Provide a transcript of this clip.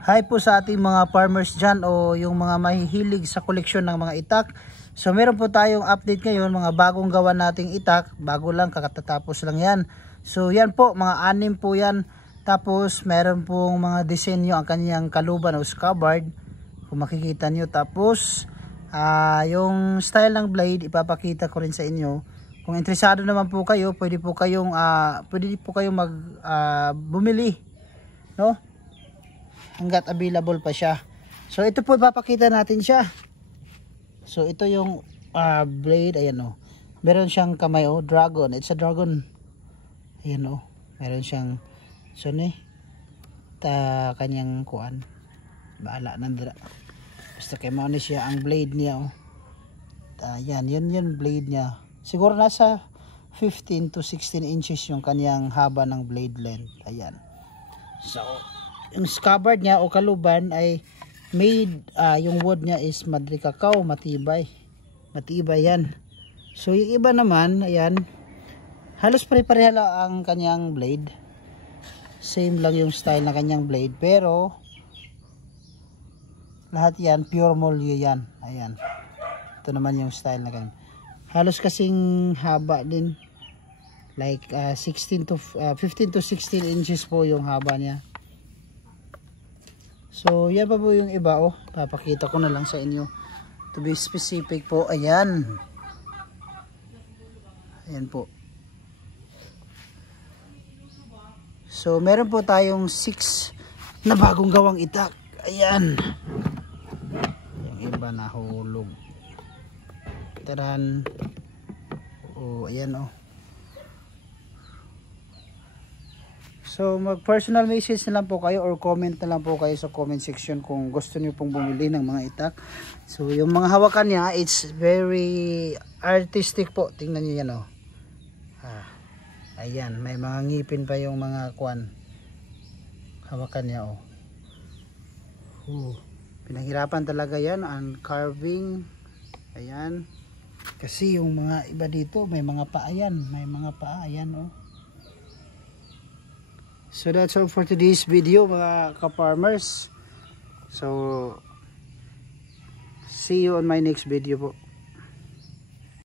Hi po sa ating mga farmers dyan o yung mga mahihilig sa koleksyon ng mga itak. So meron po tayong update ngayon, mga bagong gawa nating itak. Bago lang, kakatatapos lang yan. So yan po, mga 6 po yan. Tapos meron pong mga disenyo ang kanyang kaluban o scabbard, kung makikita nyo. Tapos yung style ng blade ipapakita ko rin sa inyo. Kung interesado naman po kayo, pwede po kayong bumili, no? Hanggat available pa siya. So ito po ipapakita natin siya. So ito yung blade, ayan o. Meron siyang kamay o, dragon. It's a dragon. Ayan o. Meron siyang kanyang kuan. Baala nandira. Basta kay mo ni siya ang blade niya o. Ayan, yun blade niya. Siguro nasa 15 to 16 inches yung kanyang haba ng blade length. Ayan. So yung scabbard niya o kaluban ay made, yung wood niya is madre cacao, matibay yan. So yung iba naman, ayan, halos pare-pareha lang ang kanyang blade, same lang yung style na kanyang blade, pero lahat yan pure molyo yan. Ayan, ito naman yung style na kanyang, halos kasing haba din, like 15 to 16 inches po yung haba niya. So yan pa po yung iba o, papakita ko na lang sa inyo to be specific po. Ayan po. So meron po tayong 6 na bagong gawang itak. Ayan, yung iba nahulog. Taran. Ayan o. So mag personal message na lang po kayo or comment na lang po kayo sa comment section kung gusto niyo pong bumili ng mga itak. So yung mga hawakan niya, it's very artistic po. Tingnan niyo yan o. Ayan, may mga ngipin pa yung mga kuan. Hawakan niya o. Pinaghirapan talaga yan ang carving. Ayan. Kasi yung mga iba dito may mga paa yan. May mga paa. Ayan o. So that's all for today's video mga ka-farmers. So see you on my next video po.